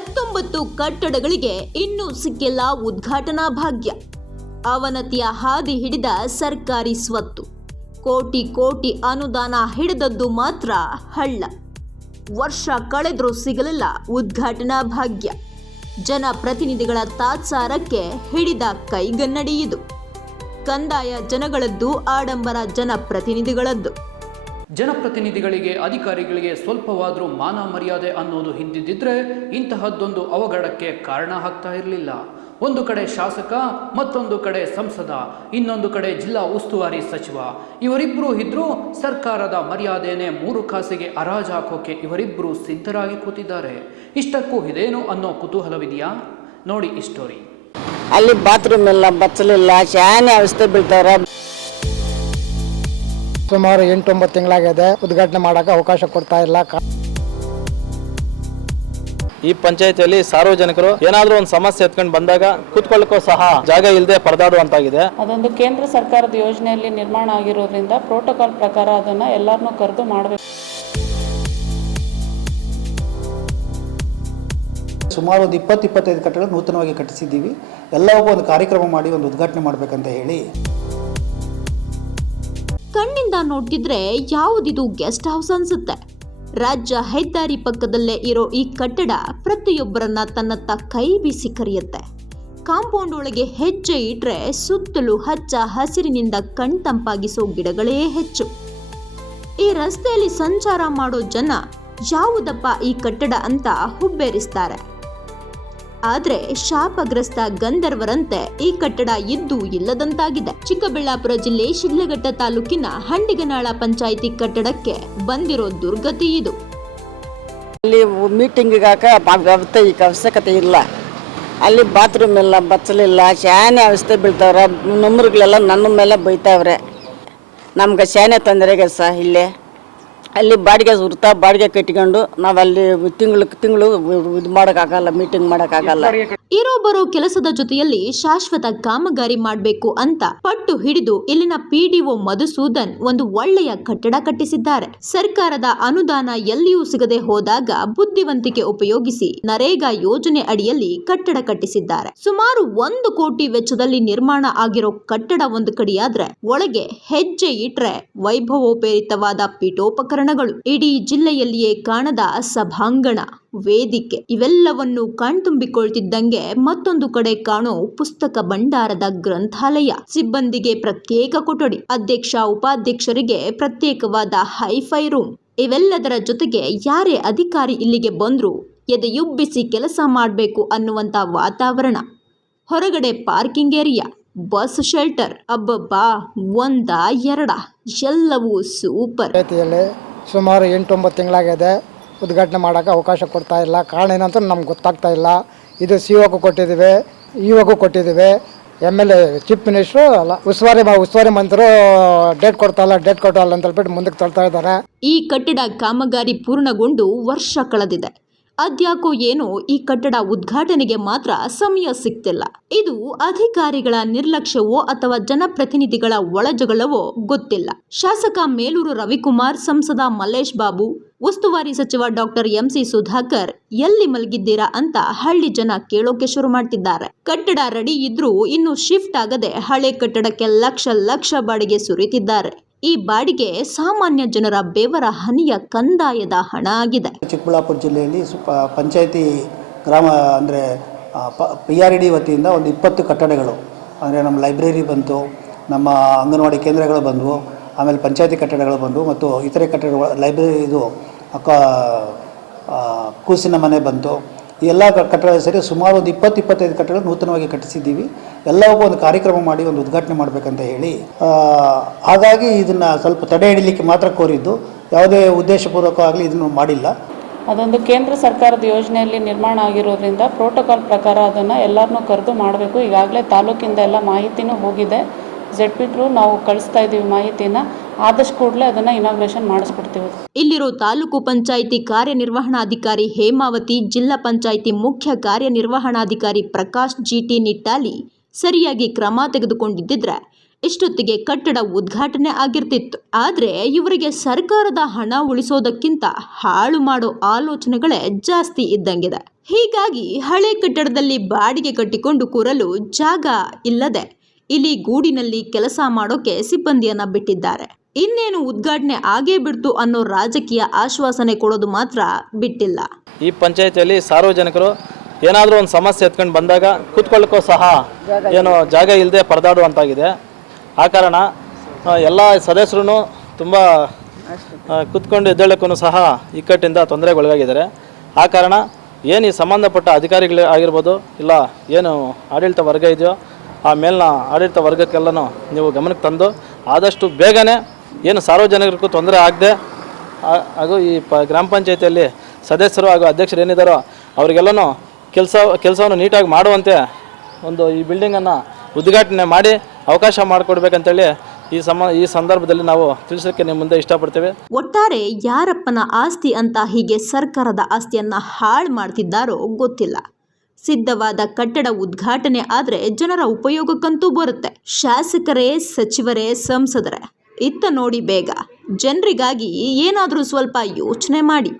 19 ಕಟ್ಟಡಗಳಿಗೆ ಇನ್ನೂ ಸಿಕ್ಕಿಲ್ಲ ಉದ್ಘಾಟನಾ ಭಾಗ್ಯ. ಅವನತಿಯ ಹಾದಿ ಹಿಡಿದ ಸರ್ಕಾರಿ ಸ್ವತ್ತು. ಕೋಟಿ ಕೋಟಿ ಅನುದಾನ ಹಿಡಿದದ್ದು ಮಾತ್ರ ಹಳ್ಳ. ವರ್ಷ ಕಳೆದರೂ ಸಿಗಲಿಲ್ಲ ಉದ್ಘಾಟನಾ ಭಾಗ್ಯ. ಜನಪ್ರತಿನಿಧಿಗಳ ತಾತ್ಸಾರಕ್ಕೆ ಹಿಡಿದ ಕೈಗನ್ನಡಿ ಇದು. ಕಂದಾಯ ಜನಗಳದ್ದು, ಆಡಂಬರ ಜನಪ್ರತಿನಿಧಿಗಳದ್ದು. ಜನಪ್ರತಿನಿಧಿಗಳಿಗೆ, ಅಧಿಕಾರಿಗಳಿಗೆ ಸ್ವಲ್ಪವಾದರೂ ಮಾನ ಮರ್ಯಾದೆ ಅನ್ನೋದು ಹಿಂದಿದ್ದಿದ್ರೆ ಇಂತಹದ್ದೊಂದು ಅವಘಡಕ್ಕೆ ಕಾರಣ ಆಗ್ತಾ ಇರಲಿಲ್ಲ. ಒಂದು ಕಡೆ ಶಾಸಕ, ಮತ್ತೊಂದು ಕಡೆ ಸಂಸದ, ಇನ್ನೊಂದು ಕಡೆ ಜಿಲ್ಲಾ ಉಸ್ತುವಾರಿ ಸಚಿವ. ಇವರಿಬ್ಬರೂ ಇದ್ರೂ ಸರ್ಕಾರದ ಮರ್ಯಾದೆನೇ 3 ಕಾಸಿಗೆ ಹರಾಜು ಹಾಕೋಕೆ ಇವರಿಬ್ಬರು ಸಿದ್ಧರಾಗಿ ಕೂತಿದ್ದಾರೆ. ಇಷ್ಟಕ್ಕೂ ಇದೇನು ಅನ್ನೋ ಕುತೂಹಲವಿದೆಯಾ? ನೋಡಿ ಈ ಸ್ಟೋರಿ. ಅಲ್ಲಿ ಬಾತ್ರೂಮ್ ಎಲ್ಲ ಬಚ್ಚಲಿಲ್ಲ, ಶಾನೆ ಅವಸ್ಥೆ ಬೀಳ್ತಾರೆ. ಸುಮಾರು 8-9 ತಿಂಗಳಾಗಿದೆ, ಉದ್ಘಾಟನೆ ಮಾಡೋಕೆ ಅವಕಾಶ ಕೊಡ್ತಾ ಇಲ್ಲ. ಈ ಪಂಚಾಯತಿಯಲ್ಲಿ ಸಾರ್ವಜನಿಕರು ಏನಾದರೂ ಒಂದು ಸಮಸ್ಯೆ ಎತ್ಕೊಂಡು ಬಂದಾಗ ಕೂತ್ಕೊಳ್ಳಕ್ಕೂ ಸಹ ಜಾಗ ಇಲ್ಲದೆ ಪರದಾಡುವಂತಾಗಿದೆ. ಅದೊಂದು ಕೇಂದ್ರ ಸರ್ಕಾರದ ಯೋಜನೆಯಲ್ಲಿ ನಿರ್ಮಾಣ ಆಗಿರೋದ್ರಿಂದ ಪ್ರೋಟೋಕಾಲ್ ಪ್ರಕಾರ ಅದನ್ನು ಎಲ್ಲರನ್ನೂ ಕರೆದು ಮಾಡಬೇಕು. ಸುಮಾರು ಒಂದು 20-25 ಕಟ್ಟಡ ನೂತನವಾಗಿ ಕಟ್ಟಿಸಿದ್ದೀವಿ. ಎಲ್ಲವೂ ಒಂದು ಕಾರ್ಯಕ್ರಮ ಮಾಡಿ ಒಂದು ಉದ್ಘಾಟನೆ ಮಾಡಬೇಕಂತ ಹೇಳಿ. ಕಣ್ಣಿಂದ ನೋಡ್ತಿದ್ರೆ ಯಾವುದಿದು ಗೆಸ್ಟ್ ಹೌಸ್ ಅನ್ಸುತ್ತೆ. ರಾಜ್ಯ ಹೆದ್ದಾರಿ ಪಕ್ಕದಲ್ಲೇ ಇರೋ ಈ ಕಟ್ಟಡ ಪ್ರತಿಯೊಬ್ಬರನ್ನ ತನ್ನತ್ತ ಕೈ ಬೀಸಿ ಕರೆಯುತ್ತೆ. ಕಾಂಪೌಂಡ್ ಒಳಗೆ ಹೆಜ್ಜೆ ಇಟ್ರೆ ಸುತ್ತಲೂ ಹಚ್ಚ ಹಸಿರಿನಿಂದ ಕಣ್ತಂಪಾಗಿಸೋ ಗಿಡಗಳೇ ಹೆಚ್ಚು. ಈ ರಸ್ತೆಯಲ್ಲಿ ಸಂಚಾರ ಮಾಡೋ ಜನ ಯಾವುದಪ್ಪ ಈ ಕಟ್ಟಡ ಅಂತ ಹುಬ್ಬೇರಿಸ್ತಾರೆ. ಆದ್ರೆ ಶಾಪಗ್ರಸ್ತ ಗಂಧರ್ವರಂತೆ ಈ ಕಟ್ಟಡ ಇದ್ದು ಇಲ್ಲದಂತಾಗಿದೆ. ಚಿಕ್ಕಬಳ್ಳಾಪುರ ಜಿಲ್ಲೆ ಶಿಡ್ಲಘಟ್ಟ ತಾಲೂಕಿನ ಹಂಡಿಗನಾಳ ಪಂಚಾಯಿತಿ ಕಟ್ಟಡಕ್ಕೆ ಬಂದಿರೋ ದುರ್ಗತಿ ಇದು. ಅಲ್ಲಿ ಮೀಟಿಂಗಿಗೆ ಅವಶ್ಯಕತೆ ಇಲ್ಲ. ಅಲ್ಲಿ ಬಾತ್ರೂಮ್ ಎಲ್ಲ ಬಚ್ಚಲಿಲ್ಲ, ಶಾನೆ ಅವಸ್ಥೆ ಬೀಳ್ತಾವ್ರೆ. ನಮ್ಮರುಗಳೆಲ್ಲ ನನ್ನ ಮೇಲೆ ಬೈತಾವ್ರೆ. ನಮ್ಗೆ ಶಾನೆ ತೊಂದರೆಗೆ ಇಲ್ಲೇ ಅಲ್ಲಿ ಬಾಡಿಗೆ ಬಾಡಿಗೆ ಕಟ್ಕೊಂಡು ನಾವು ಅಲ್ಲಿ ತಿಂಗಳು ಇದು ಮಾಡೋಕ್ಕಾಗಲ್ಲ, ಮೀಟಿಂಗ್ ಮಾಡೋಕ್ಕಾಗಲ್ಲ. ಇರೋ ಬರೋ ಕೆಲಸದ ಜೊತೆಯಲ್ಲಿ ಶಾಶ್ವತ ಕಾಮಗಾರಿ ಮಾಡಬೇಕು ಅಂತ ಪಟ್ಟು ಹಿಡಿದು ಇಲ್ಲಿನ ಪಿಡಿಒ ಮಧುಸೂದನ್ ಒಂದು ಒಳ್ಳೆಯ ಕಟ್ಟಡ ಕಟ್ಟಿಸಿದ್ದಾರೆ. ಸರ್ಕಾರದ ಅನುದಾನ ಎಲ್ಲಿಯೂ ಸಿಗದೆ ಹೋದಾಗ ಬುದ್ಧಿವಂತಿಕೆ ಉಪಯೋಗಿಸಿ ನರೇಗಾ ಯೋಜನೆ ಅಡಿಯಲ್ಲಿ ಕಟ್ಟಡ ಕಟ್ಟಿಸಿದ್ದಾರೆ. ಸುಮಾರು 1 ಕೋಟಿ ವೆಚ್ಚದಲ್ಲಿ ನಿರ್ಮಾಣ ಆಗಿರೋ ಕಟ್ಟಡ ಒಂದು ಕಡೆಯಾದ್ರೆ ಒಳಗೆ ಹೆಜ್ಜೆ ಇಟ್ರೆ ವೈಭವೋಪೇರಿತವಾದ ಪೀಠೋಪಕರಣಗಳು, ಇಡೀ ಜಿಲ್ಲೆಯಲ್ಲಿಯೇ ಕಾಣದ ಸಭಾಂಗಣ, ವೇದಿಕೆ ಇವೆಲ್ಲವನ್ನು ಕಣ್ತುಂಬಿಕೊಳ್ತಿದ್ದಂಗೆ ಮತ್ತೊಂದು ಕಡೆ ಕಾಣೋ ಪುಸ್ತಕ ಭಂಡಾರದ ಗ್ರಂಥಾಲಯ, ಸಿಬ್ಬಂದಿಗೆ ಪ್ರತ್ಯೇಕ ಕೊಠಡಿ, ಅಧ್ಯಕ್ಷ ಉಪಾಧ್ಯಕ್ಷರಿಗೆ ಪ್ರತ್ಯೇಕವಾದ ಹೈಫೈ ರೂಮ್. ಇವೆಲ್ಲದರ ಜೊತೆಗೆ ಯಾರೇ ಅಧಿಕಾರಿ ಇಲ್ಲಿಗೆ ಬಂದ್ರೂ ಎದೆಯುಬ್ಬಿಸಿ ಕೆಲಸ ಮಾಡಬೇಕು ಅನ್ನುವಂತ ವಾತಾವರಣ. ಹೊರಗಡೆ ಪಾರ್ಕಿಂಗ್ ಏರಿಯಾ, ಬಸ್ ಶೆಲ್ಟರ್, ಅಬ್ಬಬ್ಬಾ ಒಂದಾ ಎರಡ ಎಲ್ಲವೂ ಸೂಪರ್. ಸುಮಾರು 8-9 ತಿಂಗಳಾಗಿದೆ, ಉದ್ಘಾಟನೆ ಮಾಡೋಕೆ ಅವಕಾಶ ಕೊಡ್ತಾ ಇಲ್ಲ. ಕಾರಣ ಏನಂತ ನಮ್ಗೆ ಗೊತ್ತಾಗ್ತಾ ಇಲ್ಲ. ಇದು ಸಿಒಗೂ ಕೊಟ್ಟಿದ್ದೀವಿ, ಇವಾಗೂ ಕೊಟ್ಟಿದ್ದೀವಿ. MLA ಚೀಫ್ ಮಿನಿಸ್ಟ್ರು ಅಲ್ಲ ಉಸ್ತುವಾರಿ ಮಂತ್ರು ಡೇಟ್ ಕೊಡ್ತಾಯಿಲ್ಲ ಅಂತ ಹೇಳ್ಬಿಟ್ಟು ಮುಂದಕ್ಕೆ ತಳ್ತಾ ಇದ್ದಾರೆ. ಈ ಕಟ್ಟಡ ಕಾಮಗಾರಿ ಪೂರ್ಣಗೊಂಡು ವರ್ಷ ಕಳೆದಿದೆ. ಅದ್ಯಾಕೋ ಏನೋ ಈ ಕಟ್ಟಡ ಉದ್ಘಾಟನೆಗೆ ಮಾತ್ರ ಸಮಯ ಸಿಗ್ತಿಲ್ಲ. ಇದು ಅಧಿಕಾರಿಗಳ ನಿರ್ಲಕ್ಷ್ಯವೋ ಅಥವಾ ಜನಪ್ರತಿನಿಧಿಗಳ ಒಳಜಗಳವೋ ಗೊತ್ತಿಲ್ಲ. ಶಾಸಕ ಮೇಲೂರು ರವಿಕುಮಾರ್, ಸಂಸದ ಮಲ್ಲೇಶ್ ಬಾಬು, ಉಸ್ತುವಾರಿ ಸಚಿವ ಡಾಕ್ಟರ್ MC ಸುಧಾಕರ್ ಎಲ್ಲಿ ಮಲಗಿದ್ದೀರಾ ಅಂತ ಹಳ್ಳಿ ಜನ ಕೇಳೋಕೆ ಶುರು ಮಾಡ್ತಿದ್ದಾರೆ. ಕಟ್ಟಡ ರೆಡಿ ಇದ್ರೂ ಇನ್ನು ಶಿಫ್ಟ್ ಆಗದೆ ಹಳೆ ಕಟ್ಟಡಕ್ಕೆ ಲಕ್ಷ ಬಾಡಿಗೆ ಸುರಿತಿದ್ದಾರೆ. ಈ ಬಾಡಿಗೆ ಸಾಮಾನ್ಯ ಜನರ ಬೆವರ ಹನಿಯ ಕಂದಾಯದ ಹಣ ಆಗಿದೆ. ಚಿಕ್ಕಬಳ್ಳಾಪುರ ಜಿಲ್ಲೆಯಲ್ಲಿ ಪಂಚಾಯತಿ ಗ್ರಾಮ ಅಂದರೆ PRD ವತಿಯಿಂದ ಒಂದು 20 ಕಟ್ಟಡಗಳು, ಅಂದರೆ ನಮ್ಮ ಲೈಬ್ರರಿ ಬಂತು, ನಮ್ಮ ಅಂಗನವಾಡಿ ಕೇಂದ್ರಗಳು ಬಂದವು, ಆಮೇಲೆ ಪಂಚಾಯತಿ ಕಟ್ಟಡಗಳು ಬಂದವು, ಮತ್ತು ಇತರೆ ಕಟ್ಟಡಗಳು, ಲೈಬ್ರರಿ ಇದು ಕೂಸಿನ ಮನೆ ಬಂತು. ಈ ಎಲ್ಲ ಕಟ್ಟಡ ಸೇರಿ ಸುಮಾರು ಒಂದು 20-25 ಕಟ್ಟಡ ನೂತನವಾಗಿ ಕಟ್ಟಿಸಿದ್ದೀವಿ. ಎಲ್ಲವೂ ಒಂದು ಕಾರ್ಯಕ್ರಮ ಮಾಡಿ ಒಂದು ಉದ್ಘಾಟನೆ ಮಾಡಬೇಕಂತ ಹೇಳಿ. ಹಾಗಾಗಿ ಇದನ್ನು ಸ್ವಲ್ಪ ತಡೆ ಹಿಡಿಲಿಕ್ಕೆ ಮಾತ್ರ ಕೋರಿದ್ದು, ಯಾವುದೇ ಉದ್ದೇಶಪೂರ್ವಕವಾಗಲಿ ಇದನ್ನು ಮಾಡಿಲ್ಲ. ಅದೊಂದು ಕೇಂದ್ರ ಸರ್ಕಾರದ ಯೋಜನೆಯಲ್ಲಿ ನಿರ್ಮಾಣ ಆಗಿರೋದ್ರಿಂದ ಪ್ರೋಟೋಕಾಲ್ ಪ್ರಕಾರ ಅದನ್ನು ಎಲ್ಲರನ್ನೂ ಕರೆದು ಮಾಡಬೇಕು. ಈಗಾಗಲೇ ತಾಲೂಕಿಂದ ಎಲ್ಲ ಮಾಹಿತಿನೂ ಹೋಗಿದೆ. ZP-ಗೂ ನಾವು ಕಳಿಸ್ತಾ ಇದ್ದೀವಿ ಮಾಹಿತಿನ. ಆದಷ್ಟು ಕೂಡಲೇ ಅದನ್ನು ಇನಾಗ್ರೇಷನ್ ಮಾಡಿಸ್ಕೊಡ್ತೀವಿ. ಇಲ್ಲಿರೋ ತಾಲೂಕು ಪಂಚಾಯಿತಿ ಕಾರ್ಯನಿರ್ವಹಣಾಧಿಕಾರಿ ಹೇಮಾವತಿ, ಜಿಲ್ಲಾ ಪಂಚಾಯಿತಿ ಮುಖ್ಯ ಕಾರ್ಯನಿರ್ವಹಣಾಧಿಕಾರಿ ಪ್ರಕಾಶ್ GT ನಿಟ್ಟಾಲಿ ಸರಿಯಾಗಿ ಕ್ರಮ ತೆಗೆದುಕೊಂಡಿದ್ದರೆ ಇಷ್ಟೊತ್ತಿಗೆ ಕಟ್ಟಡ ಉದ್ಘಾಟನೆ ಆಗಿರ್ತಿತ್ತು. ಆದ್ರೆ ಇವರಿಗೆ ಸರ್ಕಾರದ ಹಣ ಉಳಿಸೋದಕ್ಕಿಂತ ಹಾಳು ಮಾಡೋ ಆಲೋಚನೆಗಳೇ ಜಾಸ್ತಿ ಇದ್ದಂಗಿದೆ. ಹೀಗಾಗಿ ಹಳೆ ಕಟ್ಟಡದಲ್ಲಿ ಬಾಡಿಗೆ ಕಟ್ಟಿಕೊಂಡು ಕೂರಲು ಜಾಗ ಇಲ್ಲದೆ ಇಲ್ಲಿ ಗೂಡಿನಲ್ಲಿ ಕೆಲಸ ಮಾಡೋಕೆ ಸಿಬ್ಬಂದಿಯನ್ನ ಬಿಟ್ಟಿದ್ದಾರೆ. ಇನ್ನೇನು ಉದ್ಘಾಟನೆ ಆಗೇ ಬಿಡ್ತು ಅನ್ನೋ ರಾಜಕೀಯ ಆಶ್ವಾಸನೆ ಕೊಡೋದು ಮಾತ್ರ ಬಿಟ್ಟಿಲ್ಲ. ಈ ಪಂಚಾಯತಿಯಲ್ಲಿ ಸಾರ್ವಜನಿಕರು ಏನಾದರೂ ಒಂದು ಸಮಸ್ಯೆ ಎತ್ಕೊಂಡು ಬಂದಾಗ ಕೂತ್ಕೊಳ್ಳೋಕ್ಕೂ ಸಹ ಏನು ಜಾಗ ಇಲ್ಲದೆ ಪರದಾಡುವಂತಾಗಿದೆ. ಆ ಕಾರಣ ಎಲ್ಲ ಸದಸ್ಯರು ತುಂಬ ಕೂತ್ಕೊಂಡು ಎದ್ದೇಳಕ್ಕೂ ಸಹ ಇಕ್ಕಟ್ಟಿಂದ ತೊಂದರೆಗೊಳಗಾಗಿದ್ದಾರೆ. ಆ ಕಾರಣ ಏನು ಈ ಸಂಬಂಧಪಟ್ಟ ಅಧಿಕಾರಿಗಳು ಆಗಿರ್ಬೋದು, ಇಲ್ಲ ಏನು ಆಡಳಿತ ವರ್ಗ ಇದೆಯೋ ಆ ಮೇಲಿನ ಆಡಳಿತ ವರ್ಗಕ್ಕೆಲ್ಲನೂ ನೀವು ಗಮನಕ್ಕೆ ತಂದು ಆದಷ್ಟು ಬೇಗನೆ ಏನು ಸಾರ್ವಜನಿಕರಿಗೂ ತೊಂದರೆ ಆಗದೆ ಹಾಗೂ ಈ ಗ್ರಾಮ ಪಂಚಾಯತಿಯಲ್ಲಿ ಸದಸ್ಯರು ಹಾಗೂ ಅಧ್ಯಕ್ಷರು ಏನಿದ್ದಾರೋ ಅವರಿಗೆಲ್ಲನೂ ಕೆಲಸವನ್ನು ನೀಟಾಗಿ ಮಾಡುವಂತೆ ಒಂದು ಈ ಬಿಲ್ಡಿಂಗನ್ನು ಉದ್ಘಾಟನೆ ಮಾಡಿ ಅವಕಾಶ ಮಾಡಿಕೊಡ್ಬೇಕಂತೇಳಿ ಈ ಸಂದರ್ಭದಲ್ಲಿ ನಾವು ತಿಳಿಸೋಕ್ಕೆ ನಿಮ್ಮ ಮುಂದೆ ಇಷ್ಟಪಡ್ತೇವೆ. ಒಟ್ಟಾರೆ ಯಾರಪ್ಪನ ಆಸ್ತಿ ಅಂತ ಹೀಗೆ ಸರ್ಕಾರದ ಆಸ್ತಿಯನ್ನ ಹಾಳು ಮಾಡ್ತಿದ್ದಾರೋ ಗೊತ್ತಿಲ್ಲ. ಸಿದ್ಧವಾದ ಕಟ್ಟಡ ಉದ್ಘಾಟನೆ ಆದ್ರೆ ಜನರ ಉಪಯೋಗಕ್ಕಂತೂ ಬರುತ್ತೆ. ಶಾಸಕರೇ, ಸಚಿವರೇ, ಸಂಸದರೇ ಇತ್ತ ನೋಡಿ ಬೇಗ. ಜನರಿಗಾಗಿ ಏನಾದರೂ ಸ್ವಲ್ಪ ಯೋಚನೆ ಮಾಡಿ.